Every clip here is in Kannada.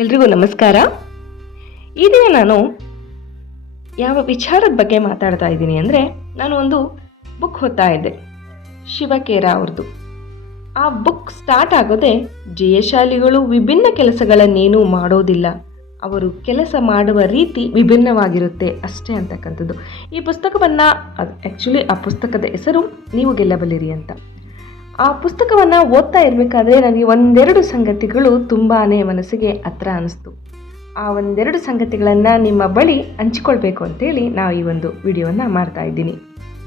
ಎಲ್ರಿಗೂ ನಮಸ್ಕಾರ. ಈ ದಿನ ನಾನು ಯಾವ ವಿಚಾರದ ಬಗ್ಗೆ ಮಾತಾಡ್ತಾ ಇದ್ದೀನಿ ಅಂದರೆ ನಾನು ಒಂದು ಬುಕ್ ಓದ್ತಾ ಇದ್ದೆ, ಶಿವಕೇರ ಅವ್ರದ್ದು ಆ ಬುಕ್ ಸ್ಟಾರ್ಟ್ ಆಗೋದೆ ಜಯಶಾಲಿಗಳು ವಿಭಿನ್ನ ಕೆಲಸಗಳನ್ನೇನೂ ಮಾಡೋದಿಲ್ಲ. ಅವರು ಕೆಲಸ ಮಾಡುವ ರೀತಿ ವಿಭಿನ್ನವಾಗಿರುತ್ತೆ ಅಷ್ಟೇ ಅಂತಕ್ಕಂಥದ್ದು. ಈ ಪುಸ್ತಕವನ್ನು ಆ್ಯಕ್ಚುಲಿ ಆ ಪುಸ್ತಕದ ಹೆಸರು ನೀವು ಗೆಲ್ಲಬಲ್ಲಿರಿ ಅಂತ. ಆ ಪುಸ್ತಕವನ್ನು ಓದ್ತಾ ಇರಬೇಕಾದ್ರೆ ನನಗೆ ಒಂದೆರಡು ಸಂಗತಿಗಳು ತುಂಬಾ ಮನಸ್ಸಿಗೆ ಹತ್ರ ಅನ್ನಿಸ್ತು ಆ ಒಂದೆರಡು ಸಂಗತಿಗಳನ್ನು ನಿಮ್ಮ ಬಳಿ ಹಂಚಿಕೊಳ್ಬೇಕು ಅಂತೇಳಿ ನಾವು ಈ ಒಂದು ವಿಡಿಯೋವನ್ನು ಮಾಡ್ತಾ ಇದ್ದೀನಿ.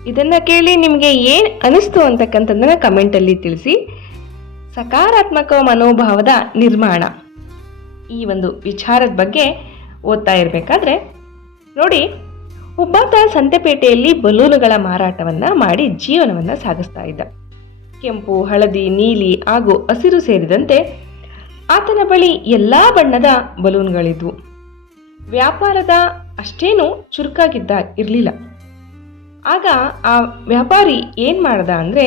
ಇದನ್ನು ಕೇಳಿ ನಿಮಗೆ ಏನು ಅನಿಸ್ತು ಅಂತಕ್ಕಂಥದ್ದನ್ನು ಕಮೆಂಟಲ್ಲಿ ತಿಳಿಸಿ. ಸಕಾರಾತ್ಮಕ ಮನೋಭಾವದ ನಿರ್ಮಾಣ. ಈ ಒಂದು ವಿಚಾರದ ಬಗ್ಗೆ ಓದ್ತಾ ಇರಬೇಕಾದ್ರೆ ನೋಡಿ ಒಬ್ಬಾತ ಸಂತೆಪೇಟೆಯಲ್ಲಿ ಬಲೂನುಗಳ ಮಾರಾಟವನ್ನು ಮಾಡಿ ಜೀವನವನ್ನು ಸಾಗಿಸ್ತಾ ಇದ್ದ. ಕೆಂಪು, ಹಳದಿ, ನೀಲಿ ಹಾಗೂ ಹಸಿರು ಸೇರಿದಂತೆ ಆತನ ಬಳಿ ಎಲ್ಲ ಬಣ್ಣದ ಬಲೂನ್ಗಳಿದ್ವು. ವ್ಯಾಪಾರದ ಅಷ್ಟೇನೂ ಚುರುಕಾಗಿದ್ದ ಇರಲಿಲ್ಲ. ಆಗ ಆ ವ್ಯಾಪಾರಿ ಏನು ಮಾಡ್ದ ಅಂದರೆ,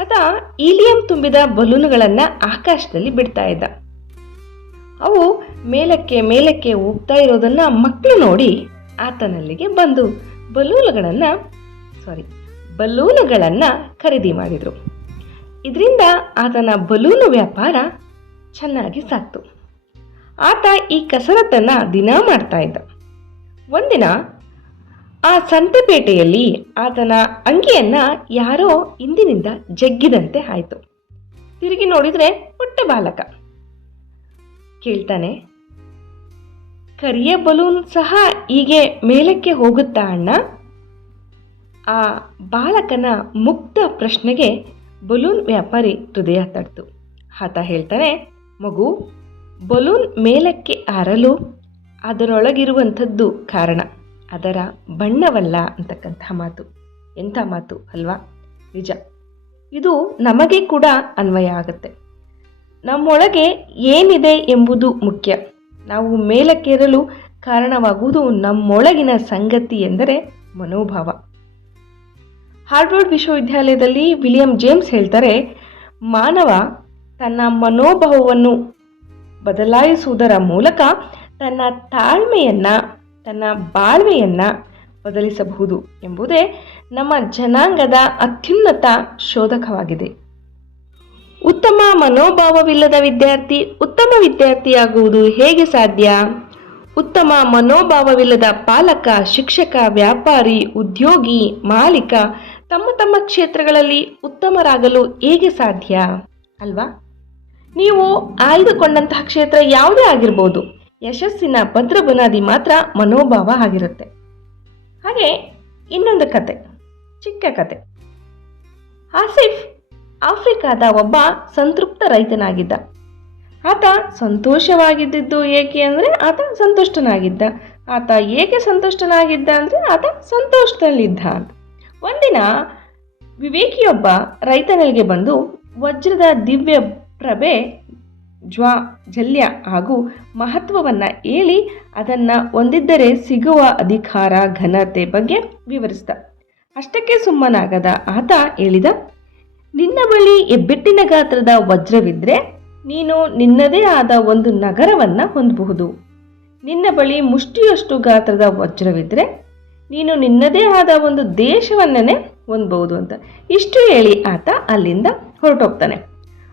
ಆತ ಈಲಿಯಂ ತುಂಬಿದ ಬಲೂನುಗಳನ್ನು ಆಕಾಶದಲ್ಲಿ ಬಿಡ್ತಾ ಇದ್ದ. ಅವು ಮೇಲಕ್ಕೆ ಮೇಲಕ್ಕೆ ಹೋಗ್ತಾ ಇರೋದನ್ನು ಮಕ್ಕಳು ನೋಡಿ ಆತನಲ್ಲಿಗೆ ಬಂದು ಬಲೂನುಗಳನ್ನು ಸಾರಿ ಬಲೂನುಗಳನ್ನು ಖರೀದಿ ಮಾಡಿದರು. ಇದರಿಂದ ಆತನ ಬಲೂನು ವ್ಯಾಪಾರ ಚೆನ್ನಾಗಿ ಸಾಕ್ತು. ಆತ ಈ ಕಸರತ್ತನ್ನು ದಿನ ಮಾಡ್ತಾ ಇದ್ದ. ಒಂದಿನ ಆ ಸಂತೆಪೇಟೆಯಲ್ಲಿ ಆತನ ಅಂಗಿಯನ್ನು ಯಾರೋ ಇಂದಿನಿಂದ ಜಗ್ಗಿದಂತೆ ಆಯಿತು. ತಿರುಗಿ ನೋಡಿದರೆ ಪುಟ್ಟ ಬಾಲಕ. ಕೇಳ್ತಾನೆ, ಕರಿಯ ಬಲೂನ್ ಸಹ ಹೀಗೆ ಮೇಲಕ್ಕೆ ಹೋಗುತ್ತಾ ಅಣ್ಣ? ಆ ಬಾಲಕನ ಮುಕ್ತ ಪ್ರಶ್ನೆಗೆ ಬಲೂನ್ ವ್ಯಾಪಾರಿ ಹೃದಯ ತಡ್ತು. ಆತ ಹೇಳ್ತಾನೆ, ಮಗು, ಬಲೂನ್ ಮೇಲಕ್ಕೆ ಹಾರಲು ಅದರೊಳಗಿರುವಂಥದ್ದು ಕಾರಣ. ಅದರ ಬಣ್ಣವಲ್ಲ ಅಂತಕ್ಕಂಥ ಮಾತು. ಎಂಥ ಮಾತು ಅಲ್ವಾ? ನಿಜ. ಇದು ನಮಗೆ ಕೂಡ ಅನ್ವಯ ಆಗುತ್ತೆ. ನಮ್ಮೊಳಗೆ ಏನಿದೆ ಎಂಬುದು ಮುಖ್ಯ. ನಾವು ಮೇಲಕ್ಕೇರಲು ಕಾರಣವಾಗುವುದು ನಮ್ಮೊಳಗಿನ ಸಂಗತಿ ಎಂದರೆ ಮನೋಭಾವ. ಹಾರ್ವರ್ಡ್ ವಿಶ್ವವಿದ್ಯಾಲಯದಲ್ಲಿ ವಿಲಿಯಂ ಜೇಮ್ಸ್ ಹೇಳ್ತಾರೆ, ಮಾನವ ತನ್ನ ಮನೋಭಾವವನ್ನು ಬದಲಾಯಿಸುವುದರ ಮೂಲಕ ತನ್ನ ತಾಳ್ಮೆಯನ್ನು, ತನ್ನ ಬಾಳ್ವೆಯನ್ನು ಬದಲಿಸಬಹುದು ಎಂಬುದೇ ನಮ್ಮ ಜನಾಂಗದ ಅತ್ಯುನ್ನತ ಶೋಧಕವಾಗಿದೆ. ಉತ್ತಮ ಮನೋಭಾವವಿಲ್ಲದ ವಿದ್ಯಾರ್ಥಿ ಉತ್ತಮ ವಿದ್ಯಾರ್ಥಿಯಾಗುವುದು ಹೇಗೆ ಸಾಧ್ಯ? ಉತ್ತಮ ಮನೋಭಾವವಿಲ್ಲದ ಪಾಲಕ, ಶಿಕ್ಷಕ, ವ್ಯಾಪಾರಿ, ಉದ್ಯೋಗಿ, ಮಾಲೀಕ ತಮ್ಮ ತಮ್ಮ ಕ್ಷೇತ್ರಗಳಲ್ಲಿ ಉತ್ತಮರಾಗಲು ಹೇಗೆ ಸಾಧ್ಯ? ಅಲ್ವಾ? ನೀವು ಆಯ್ದುಕೊಂಡಂತಹ ಕ್ಷೇತ್ರ ಯಾವುದೇ ಆಗಿರ್ಬೋದು. ಯಶಸ್ಸಿನ ಭದ್ರ ಬುನಾದಿ ಮಾತ್ರ ಮನೋಭಾವ ಆಗಿರುತ್ತೆ. ಹಾಗೆ ಇನ್ನೊಂದು ಕತೆ, ಚಿಕ್ಕ ಕತೆ. ಆಸಿಫ್ ಆಫ್ರಿಕಾದ ಒಬ್ಬ ಸಂತೃಪ್ತ ರೈತನಾಗಿದ್ದ. ಆತ ಸಂತೋಷವಾಗಿದ್ದಿದ್ದು ಏಕೆ ಅಂದರೆ ಆತ ಸಂತುಷ್ಟನಾಗಿದ್ದ. ಆತ ಏಕೆ ಸಂತುಷ್ಟನಾಗಿದ್ದ ಅಂದರೆ ಆತ ಸಂತೋಷದಲ್ಲಿದ್ದ ಅಂತ. ಒಂದಿನ ವಿವೇಕಿಯೊಬ್ಬ ರೈತನಲ್ಲಿಗೆ ಬಂದು ವಜ್ರದ ದಿವ್ಯ ಪ್ರಭೆ ಜ್ವಾ ಜಲ್ಯ ಹಾಗೂ ಮಹತ್ವವನ್ನು ಹೇಳಿ ಅದನ್ನು ಹೊಂದಿದ್ದರೆ ಸಿಗುವ ಅಧಿಕಾರ, ಘನತೆ ಬಗ್ಗೆ ವಿವರಿಸಿದ. ಅಷ್ಟಕ್ಕೆ ಸುಮ್ಮನಾಗದ ಆತ ಹೇಳಿದ, ನಿನ್ನ ಬಳಿ ಹೆಬ್ಬೆಟ್ಟಿನ ಗಾತ್ರದ ವಜ್ರವಿದ್ದರೆ ನೀನು ನಿನ್ನದೇ ಆದ ಒಂದು ನಗರವನ್ನು ಹೊಂದಬಹುದು. ನಿನ್ನ ಬಳಿ ಮುಷ್ಟಿಯಷ್ಟು ಗಾತ್ರದ ವಜ್ರವಿದ್ದರೆ ನೀನು ನಿನ್ನದೇ ಆದ ಒಂದು ದೇಶವನ್ನೇ ಹೊಂದಬಹುದು ಅಂತ. ಇಷ್ಟು ಹೇಳಿ ಆತ ಅಲ್ಲಿಂದ ಹೊರಟೋಗ್ತಾನೆ.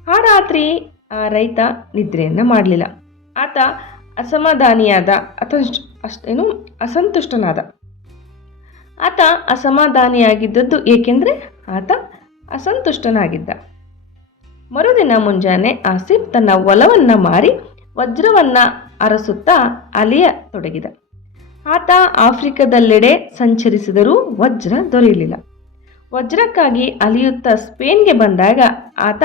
ಆ ರಾತ್ರಿ ಆ ರೈತ ನಿದ್ರೆಯನ್ನು ಮಾಡಲಿಲ್ಲ. ಆತ ಅಸಮಾಧಾನಿಯಾದ ಅಥವಾ ಅಷ್ಟೇನು ಅಸಂತುಷ್ಟನಾದ. ಆತ ಅಸಮಾಧಾನಿಯಾಗಿದ್ದದ್ದು ಏಕೆಂದರೆ ಆತ ಅಸಂತುಷ್ಟನಾಗಿದ್ದ. ಮರುದಿನ ಮುಂಜಾನೆ ಆಸಿಫ್ ತನ್ನ ಒಲವನ್ನು ಮಾರಿ ವಜ್ರವನ್ನು ಅರಸುತ್ತಾ ಅಲೆಯತೊಡಗಿದ ಆತ ಆಫ್ರಿಕಾದಲ್ಲೆಡೆ ಸಂಚರಿಸಿದರೂ ವಜ್ರ ದೊರೆಯಲಿಲ್ಲ. ವಜ್ರಕ್ಕಾಗಿ ಅಲಿಯುತ್ತಾ ಸ್ಪೇನ್ಗೆ ಬಂದಾಗ ಆತ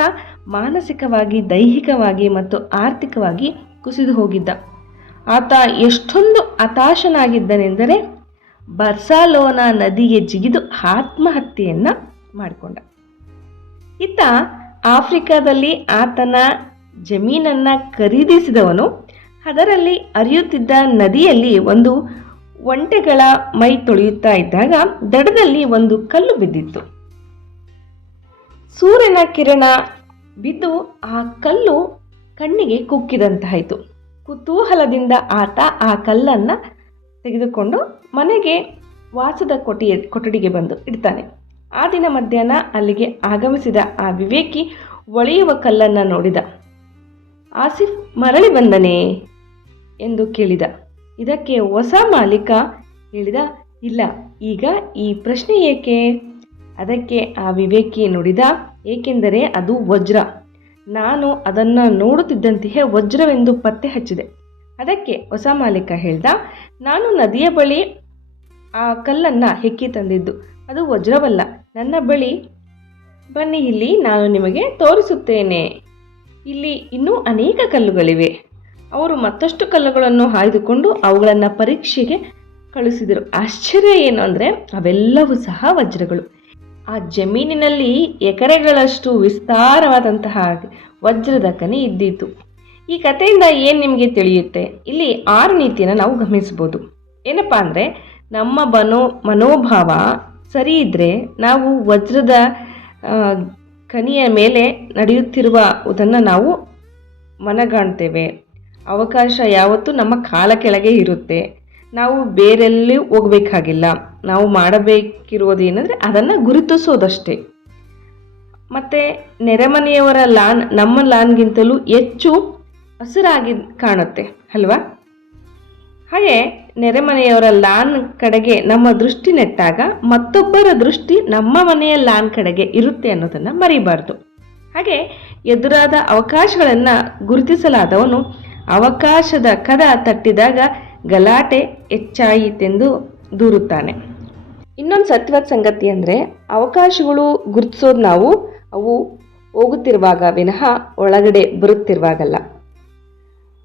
ಮಾನಸಿಕವಾಗಿ, ದೈಹಿಕವಾಗಿ ಮತ್ತು ಆರ್ಥಿಕವಾಗಿ ಕುಸಿದು ಹೋಗಿದ್ದ. ಆತ ಎಷ್ಟೊಂದು ಹತಾಶನಾಗಿದ್ದನೆಂದರೆ ಬರ್ಸಾಲೋನಾ ನದಿಗೆ ಜಿಗಿದು ಆತ್ಮಹತ್ಯೆಯನ್ನು ಮಾಡಿಕೊಂಡ. ಇತ್ತ ಆಫ್ರಿಕಾದಲ್ಲಿ ಆತನ ಜಮೀನನ್ನು ಖರೀದಿಸಿದವನು, ಅದರಲ್ಲಿ ಅರಿಯುತ್ತಿದ್ದ ನದಿಯಲ್ಲಿ ಒಂದು ಒಂಟೆಗಳ ಮೈ ತೊಳೆಯುತ್ತಾ ಇದ್ದಾಗ ದಡದಲ್ಲಿ ಒಂದು ಕಲ್ಲು ಬಿದ್ದಿತ್ತು. ಸೂರ್ಯನ ಕಿರಣ ಬಿದ್ದು ಆ ಕಲ್ಲು ಕಣ್ಣಿಗೆ ಕುಕ್ಕಿದಂತಾಯಿತು. ಕುತೂಹಲದಿಂದ ಆತ ಆ ಕಲ್ಲನ್ನು ತೆಗೆದುಕೊಂಡು ಮನೆಗೆ ವಾಸದ ಕೊಠಿಯ, ಕೊಠಡಿಗೆ ಬಂದು ಇಡ್ತಾನೆ. ಆ ದಿನ ಮಧ್ಯಾಹ್ನ ಅಲ್ಲಿಗೆ ಆಗಮಿಸಿದ ಆ ವಿವೇಕಿ ಒಳೆಯುವ ಕಲ್ಲನ್ನು ನೋಡಿದ. ಆಸಿಫ್ ಮರಳಿ ಬಂದನೇ ಎಂದು ಕೇಳಿದ. ಇದಕ್ಕೆ ಹೊಸ ಮಾಲೀಕ ಹೇಳಿದ, ಇಲ್ಲ, ಈಗ ಈ ಪ್ರಶ್ನೆ ಏಕೆ? ಅದಕ್ಕೆ ಆ ವಿವೇಕಿ ನುಡಿದ, ಏಕೆಂದರೆ ಅದು ವಜ್ರ. ನಾನು ಅದನ್ನು ನೋಡುತ್ತಿದ್ದಂತೆಯೇ ವಜ್ರವೆಂದು ಪತ್ತೆ ಹಚ್ಚಿದೆ. ಅದಕ್ಕೆ ಹೊಸ ಮಾಲೀಕ ಹೇಳ್ದ, ನಾನು ನದಿಯ ಬಳಿ ಆ ಕಲ್ಲನ್ನು ಹೆಕ್ಕಿ ತಂದಿದ್ದು. ಅದು ವಜ್ರವಲ್ಲ. ನನ್ನ ಬಳಿ ಬನ್ನಿ, ಇಲ್ಲಿ ನಾನು ನಿಮಗೆ ತೋರಿಸುತ್ತೇನೆ. ಇಲ್ಲಿ ಇನ್ನೂ ಅನೇಕ ಕಲ್ಲುಗಳಿವೆ. ಅವರು ಮತ್ತಷ್ಟು ಕಲ್ಲುಗಳನ್ನು ಹಾಯ್ದುಕೊಂಡು ಅವುಗಳನ್ನು ಪರೀಕ್ಷೆಗೆ ಕಳಿಸಿದರು ಆಶ್ಚರ್ಯ ಏನು ಅಂದರೆ ಅವೆಲ್ಲವೂ ಸಹ ವಜ್ರಗಳು. ಆ ಜಮೀನಿನಲ್ಲಿ ಎಕರೆಗಳಷ್ಟು ವಿಸ್ತಾರವಾದಂತಹ ವಜ್ರದ ಕನಿ ಇದ್ದಿತ್ತು. ಈ ಕಥೆಯಿಂದ ಏನು ನಿಮಗೆ ತಿಳಿಯುತ್ತೆ? ಇಲ್ಲಿ ಆರು ನೀತಿಯನ್ನು ನಾವು ಗಮನಿಸ್ಬೋದು ಏನಪ್ಪ ಅಂದರೆ ನಮ್ಮ ಮನೋ ಮನೋಭಾವ ಸರಿ ಇದ್ದರೆ ನಾವು ವಜ್ರದ ಕನಿಯ ಮೇಲೆ ನಡೆಯುತ್ತಿರುವುದನ್ನು ನಾವು ಮನಗಾಣ್ತೇವೆ. ಅವಕಾಶ ಯಾವತ್ತೂ ನಮ್ಮ ಕಾಲ ಕೆಳಗೆ ಇರುತ್ತೆ. ನಾವು ಬೇರೆಲ್ಲಿ ಹೋಗಬೇಕಾಗಿಲ್ಲ. ನಾವು ಮಾಡಬೇಕಿರುವುದು ಏನಂದರೆ ಅದನ್ನು ಗುರುತಿಸೋದಷ್ಟೇ. ಮತ್ತು ನೆರೆಮನೆಯವರ ಲಾನ್, ನಮ್ಮ ಲಾನ್ಗಿಂತಲೂ ಹೆಚ್ಚು ಹಸಿರಾಗಿ ಕಾಣುತ್ತೆ, ಅಲ್ವಾ? ಹಾಗೆ ನೆರೆಮನೆಯವರ ಲಾನ್ ಕಡೆಗೆ ನಮ್ಮ ದೃಷ್ಟಿ ನೆಟ್ಟಾಗ ಮತ್ತೊಬ್ಬರ ದೃಷ್ಟಿ ನಮ್ಮ ಮನೆಯ ಲಾನ್ ಕಡೆಗೆ ಇರುತ್ತೆ ಅನ್ನೋದನ್ನು ಮರಿಬಾರ್ದು. ಹಾಗೆ ಎದುರಾದ ಅವಕಾಶಗಳನ್ನು ಗುರುತಿಸಲಾದವನು ಅವಕಾಶದ ಕದ ತಟ್ಟಿದಾಗ ಗಲಾಟೆ ಹೆಚ್ಚಾಯಿತೆಂದು ದೂರುತ್ತಾನೆ. ಇನ್ನೊಂದು ಸತ್ಯವಾದ ಸಂಗತಿ ಅಂದರೆ ಅವಕಾಶಗಳು ಗುರುತಿಸೋದು ನಾವು, ಅವು ಹೋಗುತ್ತಿರುವಾಗ ವಿನಃ ಒಳಗಡೆ ಬರುತ್ತಿರುವಾಗಲ್ಲ.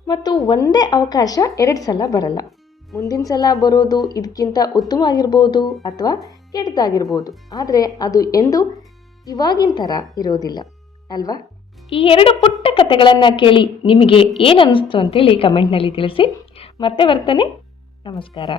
ಮತ್ತು ಒಂದೇ ಅವಕಾಶ ಎರಡು ಸಲ ಬರಲ್ಲ. ಮುಂದಿನ ಸಲ ಬರೋದು ಇದಕ್ಕಿಂತ ಉತ್ತಮ ಆಗಿರ್ಬೋದು ಅಥವಾ ಕೆಟ್ಟದಾಗಿರ್ಬೋದು. ಆದರೆ ಅದು ಎಂದು ಇವಾಗಿನ ಥರ ಇರೋದಿಲ್ಲ. ಅಲ್ವಾ? ಈ ಎರಡು ಪುಟ್ಟ ಕಥೆಗಳನ್ನು ಕೇಳಿ ನಿಮಗೆ ಏನು ಅನ್ನಿಸ್ತು ಅಂತೇಳಿ ಕಮೆಂಟ್ನಲ್ಲಿ ತಿಳಿಸಿ. ಮತ್ತೆ ಬರ್ತಾನೆ ನಮಸ್ಕಾರ.